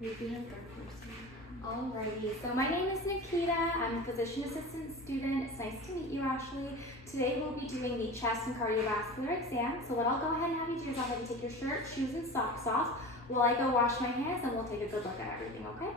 Repeat it back first. Alrighty, so my name is Nikita. I'm a physician assistant student. It's nice to meet you, Ashley. Today we'll be doing the chest and cardiovascular exam. So what I'll go ahead and have you do is I'll have you take your shirt, shoes, and socks off while I go wash my hands, and we'll take a good look at everything, okay?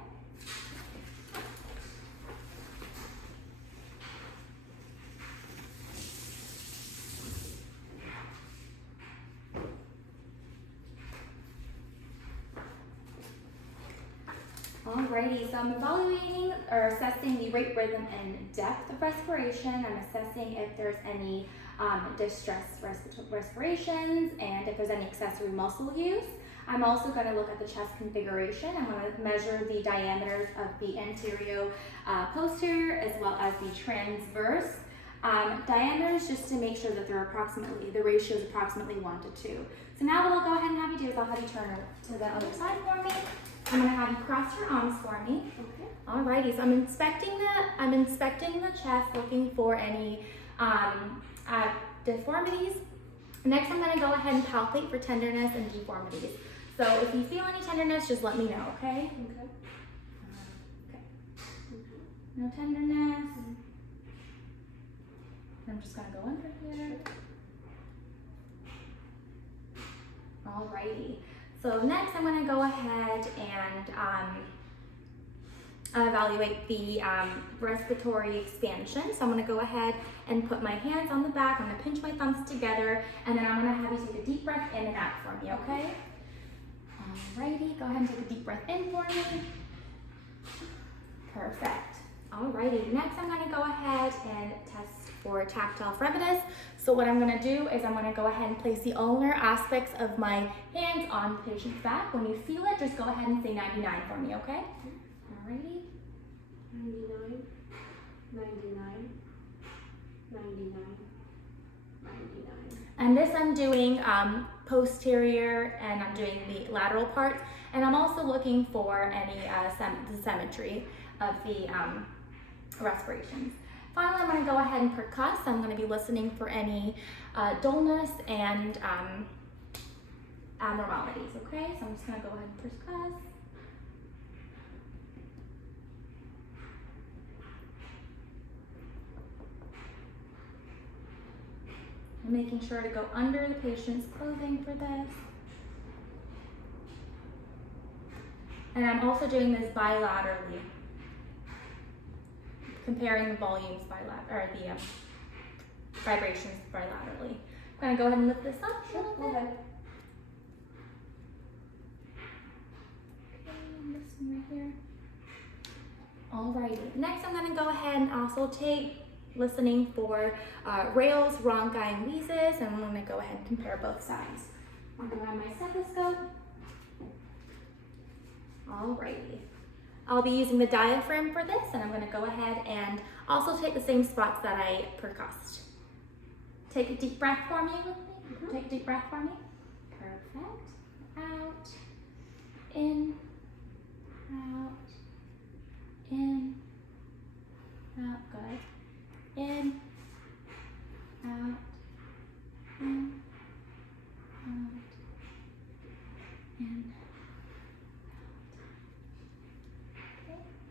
Alrighty, so I'm evaluating or assessing the rate, rhythm, and depth of respiration. I'm assessing if there's any distressed respirations and if there's any accessory muscle use. I'm also going to look at the chest configuration. I'm going to measure the diameters of the anterior, posterior, as well as the transverse diameters, just to make sure that the ratio is approximately 1 to 2. So now what I'll go ahead and have you do is I'll have you turn to the other side for me. I'm going to have you cross your arms for me. Okay. Alrighty, so I'm inspecting the chest, looking for any deformities. Next, I'm going to go ahead and palpate for tenderness and deformities. So if you feel any tenderness, just let me know, okay? Okay. No tenderness. I'm just going to go under here. Alrighty. So next I'm going to go ahead and evaluate the respiratory expansion. So I'm going to go ahead and put my hands on the back. I'm going to pinch my thumbs together, and then I'm going to have you take a deep breath in and out for me, okay? Alrighty, go ahead and take a deep breath in for me. Perfect. Alrighty, next I'm going to go ahead and test for tactile fremitus. So what I'm going to do is I'm going to go ahead and place the ulnar aspects of my hands on the patient's back. When you feel it, just go ahead and say 99 for me, okay? Alrighty. 99, 99, 99, 99. And this I'm doing posterior, and I'm doing the lateral parts, and I'm also looking for any symmetry of the respirations. Finally, I'm going to go ahead and percuss. I'm going to be listening for any dullness and abnormalities, okay? So I'm just going to go ahead and percuss. I'm making sure to go under the patient's clothing for this. And I'm also doing this bilaterally, comparing the volumes or the vibrations bilaterally. I'm going to go ahead and lift this up. Sure, go ahead. Okay, and this one right here. Alrighty. Next, I'm going to go ahead and also take listening for rales, rhonchi, and wheezes, and I'm going to go ahead and compare both sides. I'm going to have my stethoscope. Alrighty. I'll be using the diaphragm for this, and I'm going to go ahead and also take the same spots that I percussed. Take a deep breath for me with me. Mm-hmm. Take a deep breath for me. Perfect. Out. In. Out. In. Out. Good. In. Out. In. Out. In.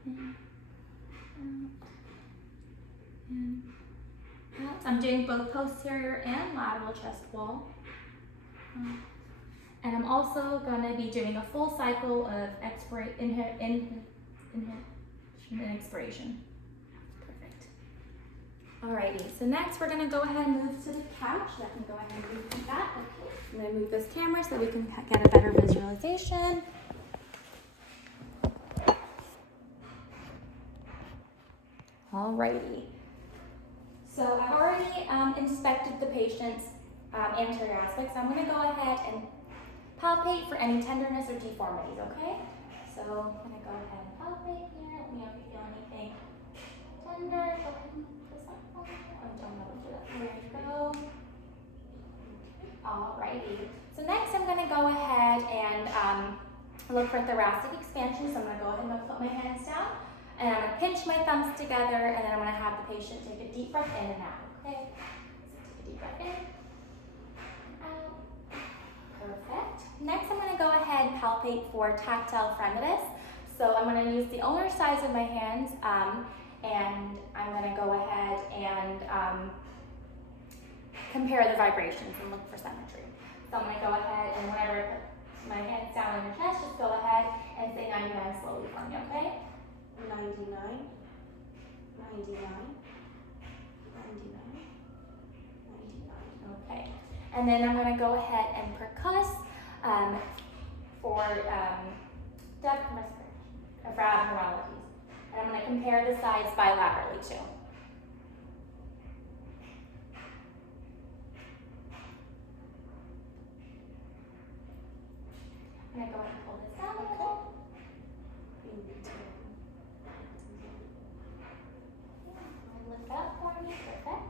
In, out, in, out. I'm doing both posterior and lateral chest wall. And I'm also going to be doing a full cycle of inhalation and expiration. Perfect. Alrighty, so next we're going to go ahead and move to the couch. I can go ahead and move that. Okay. I'm going to move this camera so we can get a better visualization. Alrighty. So I've already inspected the patient's anterior aspects. So I'm going to go ahead and palpate for any tenderness or deformities, okay? So I'm going to go ahead and palpate here. Let me know if you feel anything tender. Go ahead and move this up for me. I don't know what that. There you go. Alrighty. So next I'm going to go ahead and look for thoracic expansion. So I'm going to go ahead and put my hands down. And I'm going to pinch my thumbs together, and then I'm going to have the patient take a deep breath in and out, okay? So take a deep breath in, out. Perfect. Next, I'm going to go ahead and palpate for tactile fremitus. So I'm going to use the ulnar sides of my hands, and I'm going to go ahead and compare the vibrations and look for symmetry. So I'm going to go ahead and whenever I put my hands down on your chest, just go ahead and say 99 slowly for me, okay? 99, 99, 99, 99. Okay. And then I'm going to go ahead and percuss for depth and respiration, for abnormalities. And I'm going to compare the sides bilaterally too. I'm going to go ahead and pull this down a little. And lift up for me, perfect.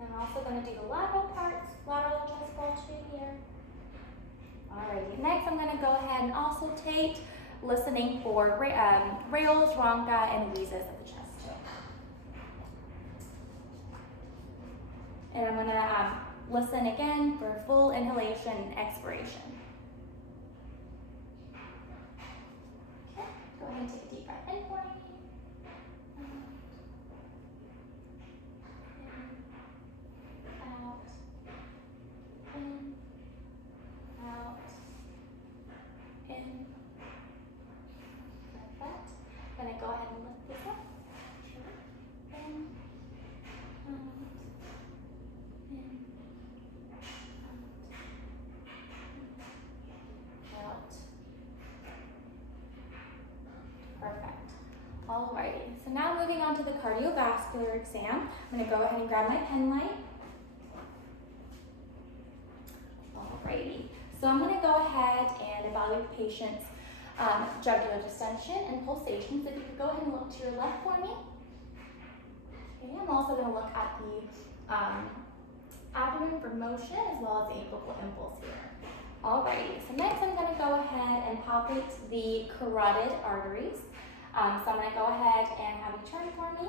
I'm also going to do the lateral parts, lateral chest wall too here. Alrighty, next I'm going to go ahead and auscultate, listening for rales, rhonchi, and wheezes of the chest too. And I'm going to listen again for full inhalation and expiration. Okay, go ahead and take a deep breath in for me. Out, in, out, in, like that. Gonna go ahead and lift this up. In, out, perfect. Alrighty, so now moving on to the cardiovascular exam. I'm gonna go ahead and grab my pen light. Alrighty, so I'm going to go ahead and evaluate the patient's jugular distension and pulsation. So if you could go ahead and look to your left for me. Okay, I'm also going to look at the abdomen for motion as well as the apical impulse here. Alrighty, so next I'm going to go ahead and palpate the carotid arteries. So I'm going to go ahead and have you turn for me.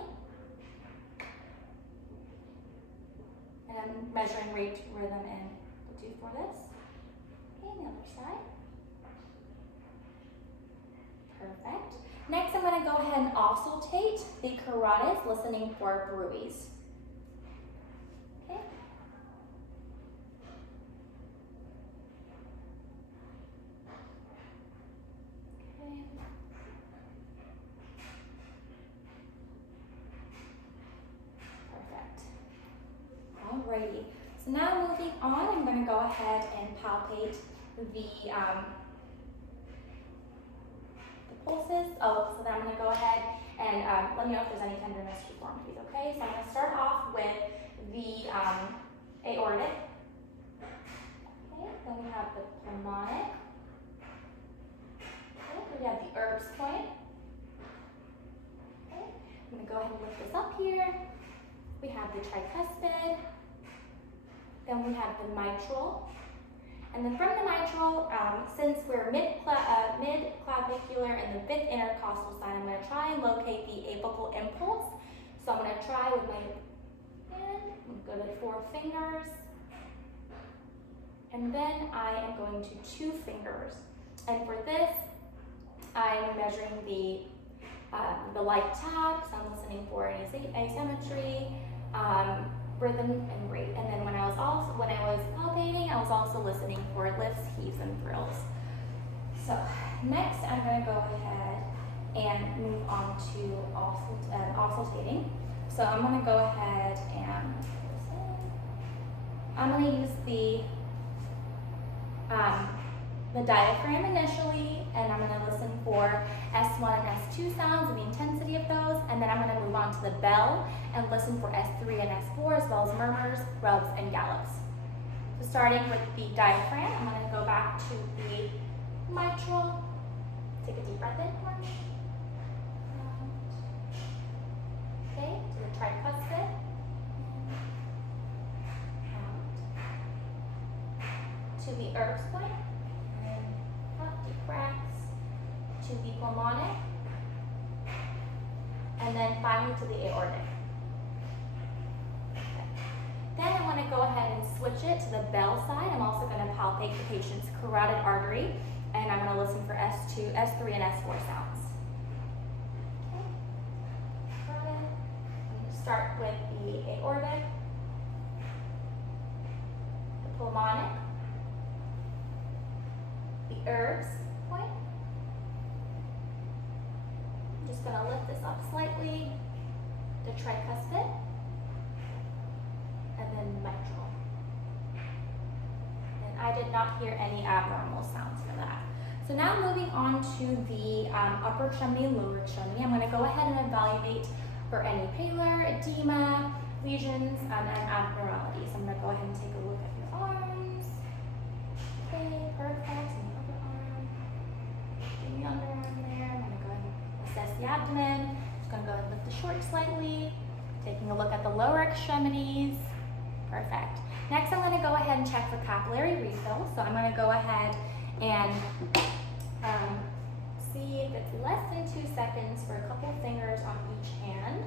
And I'm measuring rate, rhythm, and do for this. Okay, the other side. Perfect. Next, I'm going to go ahead and auscultate the carotids, listening for bruits. Okay. Okay. Perfect. Alrighty. So now moving on, I'm going to go ahead and palpate the pulses. Oh, so then I'm going to go ahead and let me know if there's any tenderness or deformities, okay? So I'm going to start off with the aortic. Okay, then we have the pulmonic. Okay, we have the Erb's point. Okay, I'm going to go ahead and lift this up here. We have the tricuspid. Then we have the mitral. And then from the mitral, since we're mid-clavicular and the fifth intercostal side, I'm going to try and locate the apical impulse. So I'm going to try with my hand, go to 4 fingers. And then I am going to 2 fingers. And for this, I'm measuring the light tap, so I'm listening for any asymmetry, rhythm and rate. And then when I was palpating, I was also listening for lifts, heaves, and thrills. So next, I'm going to go ahead and move on to auscultating. So I'm going to go ahead and I'm going to use the diaphragm initially, and I'm going to listen for S1 and S2 sounds and the intensity of those, and then I'm going to move on to the bell and listen for S3 and S4 as well as murmurs, rubs, and gallops. So starting with the diaphragm, I'm going to go back to the mitral. Take a deep breath in for me. Okay, to the tricuspid. To the Erb's point. Up, deep breaths. To the pulmonic. And then finally to the aortic. Okay. Then I want to go ahead and switch it to the bell side. I'm also going to palpate the patient's carotid artery, and I'm going to listen for S2 S3 and S4 sounds. Okay, got it. I'm going to start with the aortic, the pulmonic, the Erb's point. I'm just going to lift this up slightly, the tricuspid, and then mitral. And I did not hear any abnormal sounds for that. So now moving on to the upper extremity and lower extremity, I'm going to go ahead and evaluate for any paler, edema, lesions, and abnormalities. I'm going to go ahead and take a look at your arms. Okay, perfect. And the other arm. The underarm there. I'm going to go ahead and assess the abdomen. Just going to go ahead and lift the short slightly. Taking a look at the lower extremities. Perfect. Next, I'm going to go ahead and check for capillary refill. So I'm going to go ahead and see if it's less than 2 seconds for a couple fingers on each hand.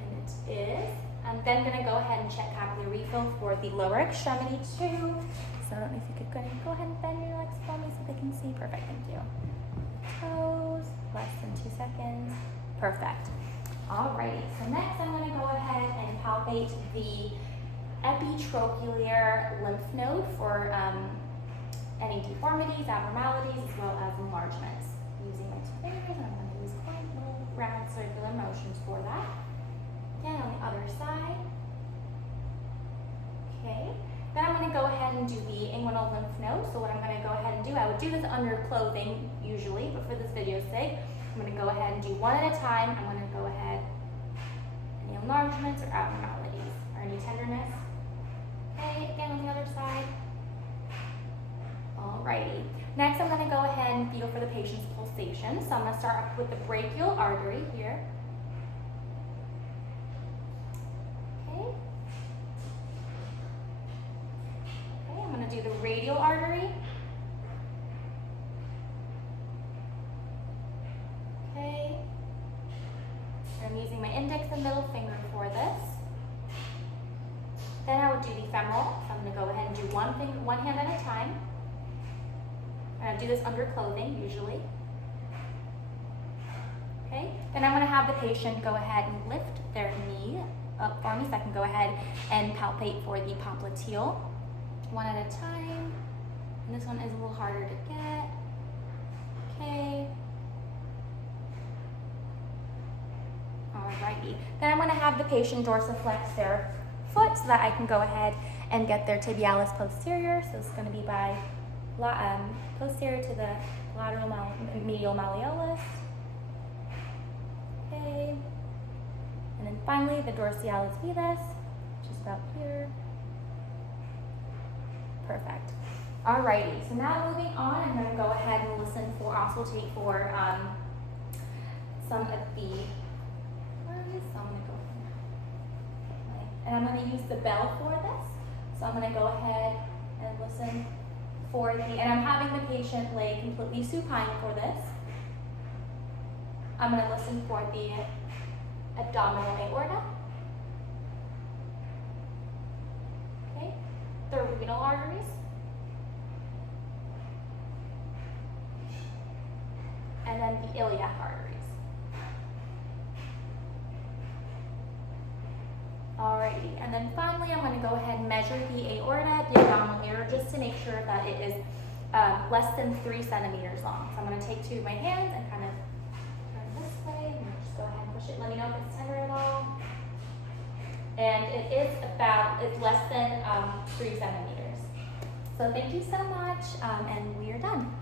And it is. I'm then going to go ahead and check capillary refill for the lower extremity too. So I don't know if you could go ahead and bend your legs for me so they can see. Perfect, thank you. Toes, less than 2 seconds. Perfect. Alrighty, so next I'm going to go ahead and palpate the epitrochlear lymph node for any deformities, abnormalities, as well as enlargements. Using my 2 fingers, and I'm going to use quite little round circular motions for that. Again, on the other side. Okay. Then I'm going to go ahead and do the inguinal lymph node. So what I'm going to go ahead and do, I would do this under clothing usually, but for this video's sake, I'm going to go ahead and do one at a time. I'm going to go ahead, any enlargements or abnormalities, or any tenderness. Okay, again on the other side. Alrighty. Next, I'm going to go ahead and feel for the patient's pulsation. So I'm going to start with the brachial artery here. Okay. Okay, I'm going to do the radial artery. Okay. I'm using my index and middle finger for this. Then I would do the femoral. So I'm going to go ahead and do one hand at a time. And I do this under clothing usually. Okay. Then I'm going to have the patient go ahead and lift their knee up for me so I can go ahead and palpate for the popliteal. One at a time. And this one is a little harder to get. Okay. Alrighty. Then I'm going to have the patient dorsiflex their foot so that I can go ahead and get their tibialis posterior. So it's going to be by posterior to the lateral medial malleolus. Okay. And then finally the dorsalis pedis, which is about here. Perfect. Alrighty. So now moving on, I'm going to go ahead and listen for, auscultate for some of the. So I'm going to go and I'm going to use the bell for this. So I'm going to go ahead and listen for the, and I'm having the patient lay completely supine for this. I'm going to listen for the abdominal aorta. Okay, the renal arteries. And then the iliac arteries. Alrighty, and then finally I'm going to go ahead and measure the aorta, the abdominal aorta, just to make sure that it is less than 3 centimeters long. So I'm going to take 2 of my hands and kind of turn this way, and just go ahead and push it. Let me know if it's tender at all. And it is it's less than 3 centimeters. So thank you so much, and we are done.